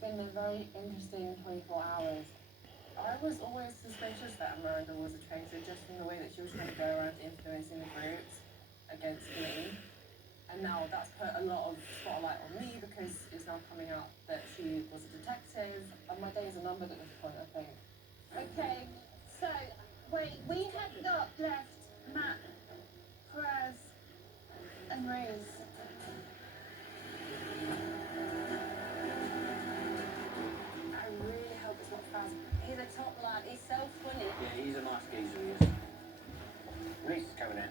been a very interesting 24 hours. I was always suspicious that Miranda was a traitor just from the way that she was trying to go around influencing the groups against me. And now that's put a lot of spotlight on me because it's now coming out that she was a detective. And my days are numbered at this point, I think. Okay, so, wait, we have got left Matt, Perez, and Rose. I really hope it's not Faz. He's a top lad, he's so funny. Yeah, he's a nice geezer, he is. Reese is coming in.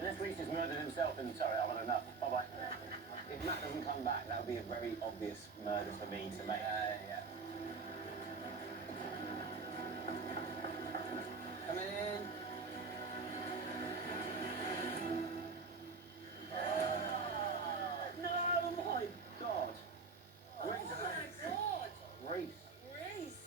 Unless Reese has murdered himself, then sorry, I've had enough. Bye-bye. If Matt doesn't come back, that would be a very obvious murder for me to make. Yeah. Come in. No, my God. Oh my God! Reese. Reese!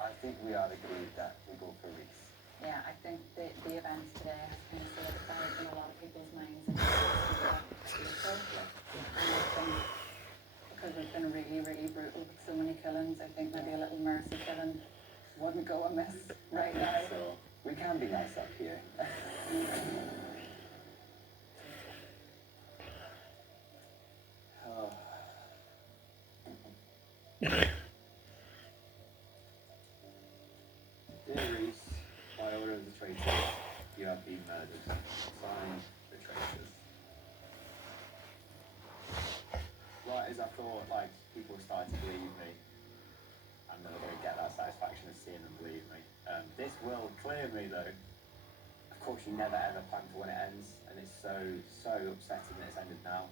I think we are agreed that we go for Reese. Yeah, I think the events today has kind of solidified in a lot of people's minds. Because we've been really, really brutal with so many killings, I think maybe a little mercy killing wouldn't go amiss right now. So we can be nice up here. Oh. Dear Reese, by order of the traitors, you have been murdered. Signed, the traitors. Right as I thought, like, people were starting to believe me, and they were going to get that satisfaction of seeing them believe me. This will clear me, though. Of course, you never ever plan for when it ends, and it's so upsetting that it's ended now.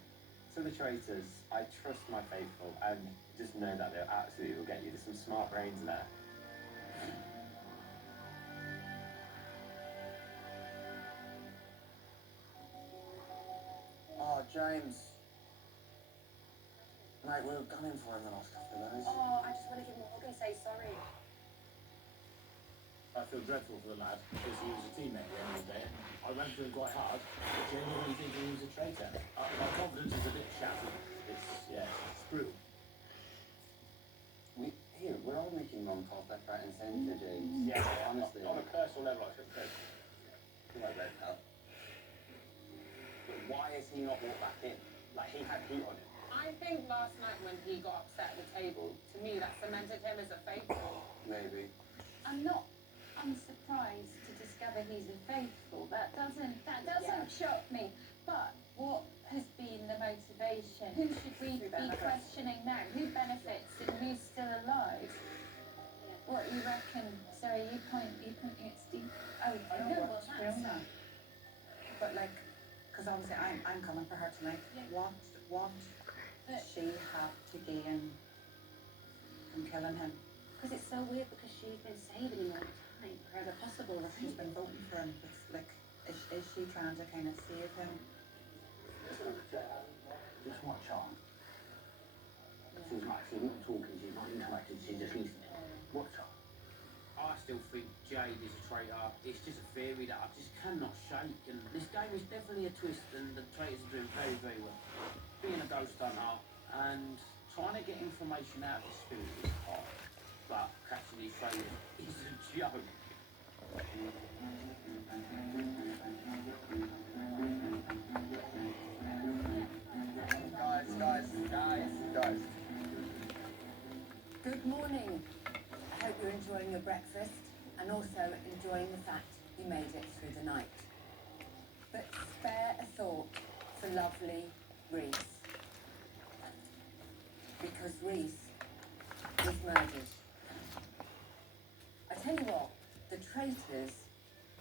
To the traitors, I trust my faithful, and just know that they absolutely will get you. There's some smart brains there. Oh, James. Mate, we were gunning for him the last couple of days. Oh, I just want to give him a hug and say sorry. I feel dreadful for the lad because he was a teammate at the end of the day. I went for him quite hard, but genuinely thinking he was a traitor. My confidence is a bit shattered. It's brutal. We're all making wrong calls left, right, and centre, James. Yeah, honestly. On a personal level, I should say. Like red pal. But why has he not walked back in? Like, he had heat on him. I think last night when he got upset at the table, to me that cemented him as a faithful. Maybe. I'm not unsurprised to discover he's a faithful. That doesn't shock me. But what has been the motivation? Who should we be questioning now? Who benefits and who's still alive? What you reckon? Sorry, you pointing at Steve. Oh, I know, well, that's Fiona. But like, because obviously I'm coming for her tonight. Yeah. What does she have to gain from killing him? Because it's so weird because she's been saving him all the time. Or is it possible that she's been voting for him? It's like, is she trying to kind of save him? Just watch on. She's not talking, she's not interacting, she's just listening. Watch on. I still think Jade is a traitor. It's just a theory that I just cannot shake. And this game is definitely a twist, and the traitors are doing very, very well. Being a ghost hunter and trying to get information out of the spirit is hard. But catching these traitors is a joke. Guys. Good morning. I hope you're enjoying your breakfast and also enjoying the fact you made it through the night. But spare a thought for lovely Reese. Because Reese was murdered. I tell you what, the traitors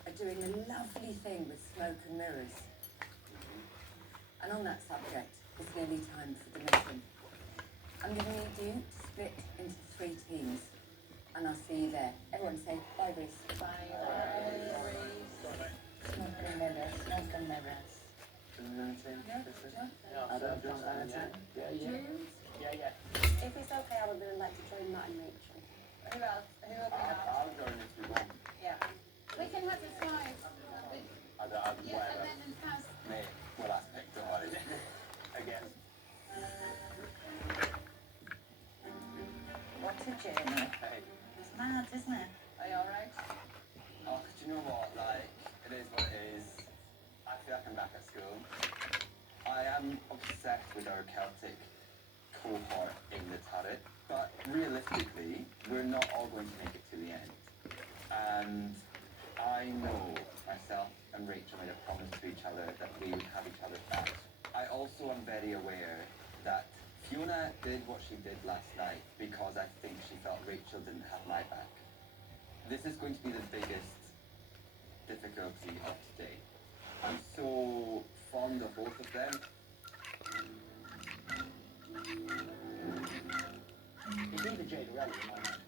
are doing a lovely thing with smoke and mirrors. And on that subject, it's nearly time for the mission. I'm going to need you to split into 3 teams, and I'll see you there. Everyone say bye, Reese. Bye, Reese. Smoke and mirrors, smoke and mirrors. Adam, John, Yeah. James? Yeah. If it's okay, I would really like to join Matt and Rachel. Who else? Who have we got? I'll join if you want. Yeah. We can have a five. I don't have Yeah, whatever. and then pass. Mate, well, that's picked up on it. Again. What a journey. Hey. It's mad, isn't it? Are you alright? Oh, do you know what? Like, it is what it is. I feel like I'm back at school. I am obsessed with our Celtic cohort in the turret, but realistically, we're not all going to make it to the end. And I know myself and Rachel made a promise to each other that we would have each other's backs. I also am very aware that Fiona did what she did last night because I think she felt Rachel didn't have my back. This is going to be the biggest difficulty of today. I'm so fond of both of them. It's either Jade or Ellie in my mind.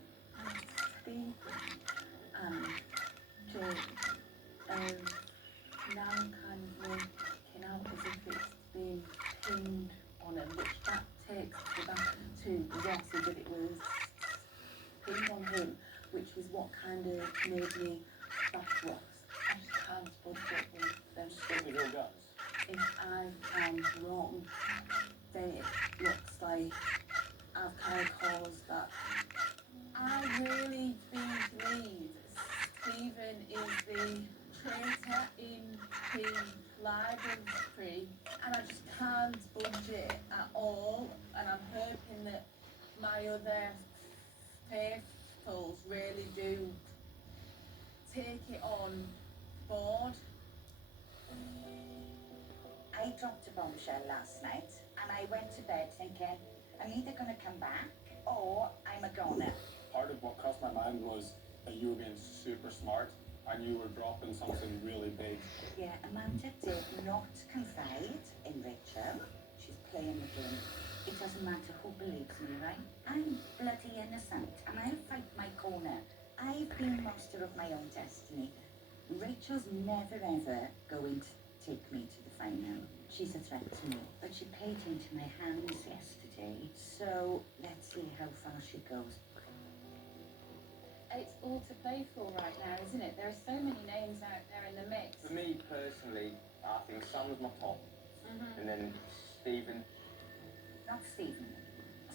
Steve and Jade now kind of working out as if it's being pinned on him, which that takes me back to yes, that it was pinned on him, which was what kind of made me backwards. I just can't budge it with them. Stick with your guns. If I am wrong, then it looks like I've kind of caused that. I really do believe Stephen is the traitor in the library, and I just can't budge it at all, and I'm hoping that my other faithfuls really do take it on board. I dropped a bombshell last night and I went to bed thinking I'm either going to come back or I'm a goner. Part of what crossed my mind was that you were being super smart and you were dropping something really big. Yeah, Amanda did not confide in Rachel. She's playing the game. It doesn't matter who believes me, right? I'm bloody innocent and I'll fight my corner. I've been master of my own destiny. Rachel's never ever going to take me to the final. She's a threat to me, but she played into my hands yesterday. So let's see how far she goes. It's all to play for right now, isn't it? There are so many names out there in the mix. For me personally, I think Sam was my top, and then Stephen. Not Stephen.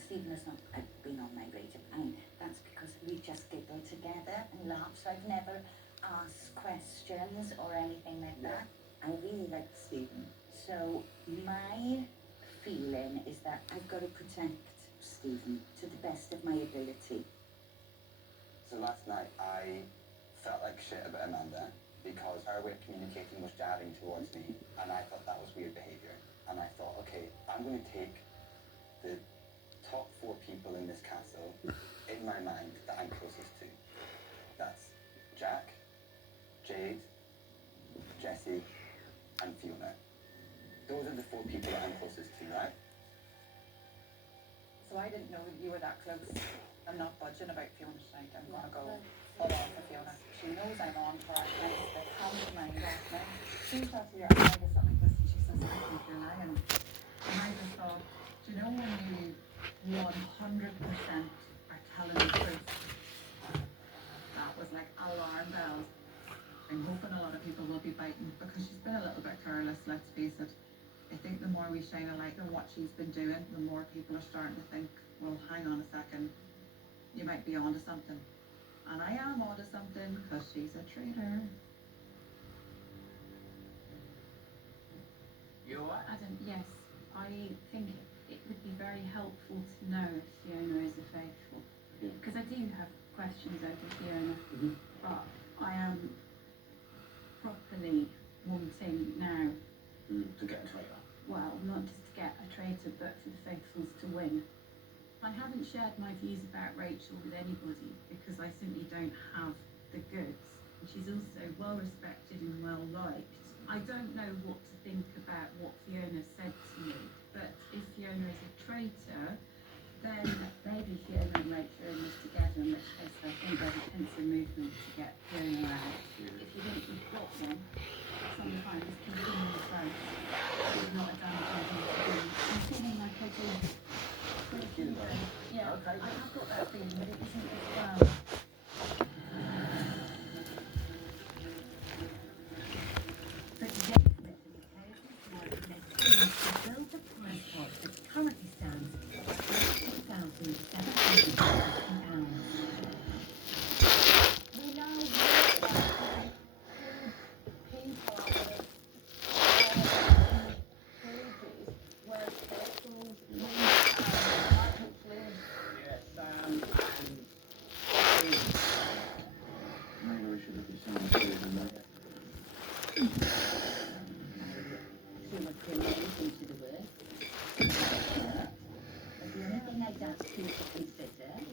Stephen has not been on my radar, and that's because we just giggle together and laugh. So I've never asked questions or anything like that. I really like Stephen. So my feeling is that I've got to protect Stephen to the best of my ability. So last night I felt like shit about Amanda because her way of communicating was jabbing towards me, and I thought that was weird behaviour. And I thought, okay, I'm going to take the top 4 people in this castle in my mind that I'm closest to. That's Jack, Jade, Jessie, and Fiona. Those are the 4 people that I'm closest to, right? So I didn't know that you were that close. I'm not budging about Fiona tonight. I'm going to go full on for Fiona. She knows I'm on for her. And it's the pantomime last night. She was after your eye or something like this, and she says, I think you're lying. And I just thought, do you know when you 100% are telling the truth? That was like alarm bells. I'm hoping a lot of people will be biting because she's been a little bit careless, let's face it. I think the more we shine a light on what she's been doing, the more people are starting to think, well, hang on a second, you might be onto something. And I am onto something because she's a traitor. You alright? Adam, yes, I think it would be very helpful to know if Fiona is a faithful. Because I do have questions over Fiona, but I am properly wanting now, To get a traitor. well, not just to get a traitor, but for the faithfuls to win. I haven't shared my views about Rachel with anybody because I simply don't have the goods. She's also well respected and well liked. I don't know what to think about what Fiona said to me, but if Fiona is a traitor, then maybe Fiona and Rachel are in this together, in which case I think there's a pincer movement to get Fiona out. If you think you've got one, sometimes continuing the growth is not a damaging thing to do. I'm feeling like I do. Yeah. I have got that feeling, but it isn't as well. But today's mission is to build the prize pot that currently stands at £2,750. We know that people where fossils live, which live. Yes, and maybe we should look at some of the than that. She was cremated into the word. But the only thing I'd ask you to consider is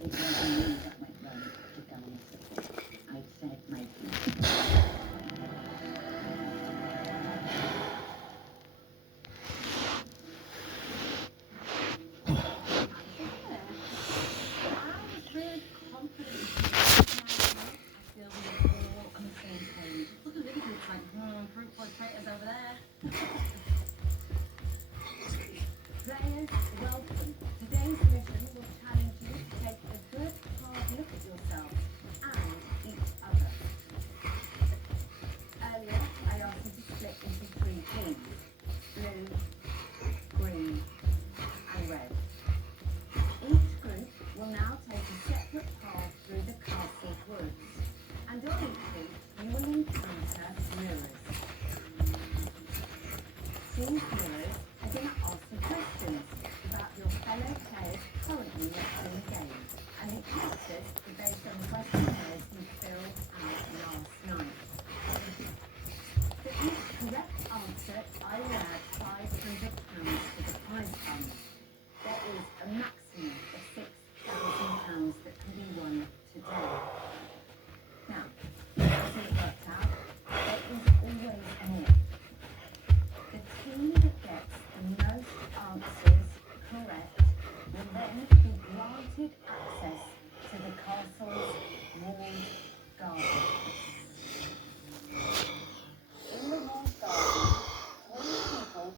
whether me that went wrong to go on a support. I'd said my piece. I was really confident. I feel we were all on the same page. Look at the groups like, fruit boy traitors over there. Players, welcome. Today's mission will challenge you to take a good hard look at yourself and each other. Earlier, I asked you to split into 3 teams: blue, green, and red. Each group will now take a separate path through the castle woods, and on each route you will encounter mirrors. These mirrors are going to ask you questions about your fellow players currently left in the game, and the answers are based on the questionnaires you filled out last night. For each correct answer, I will add £500 to the prize fund. There is a maximum of £6,000 that can be won today. Now, as it worked out, there is always more. The team that gets the most answers correct will then be granted access to the castle's walled garden.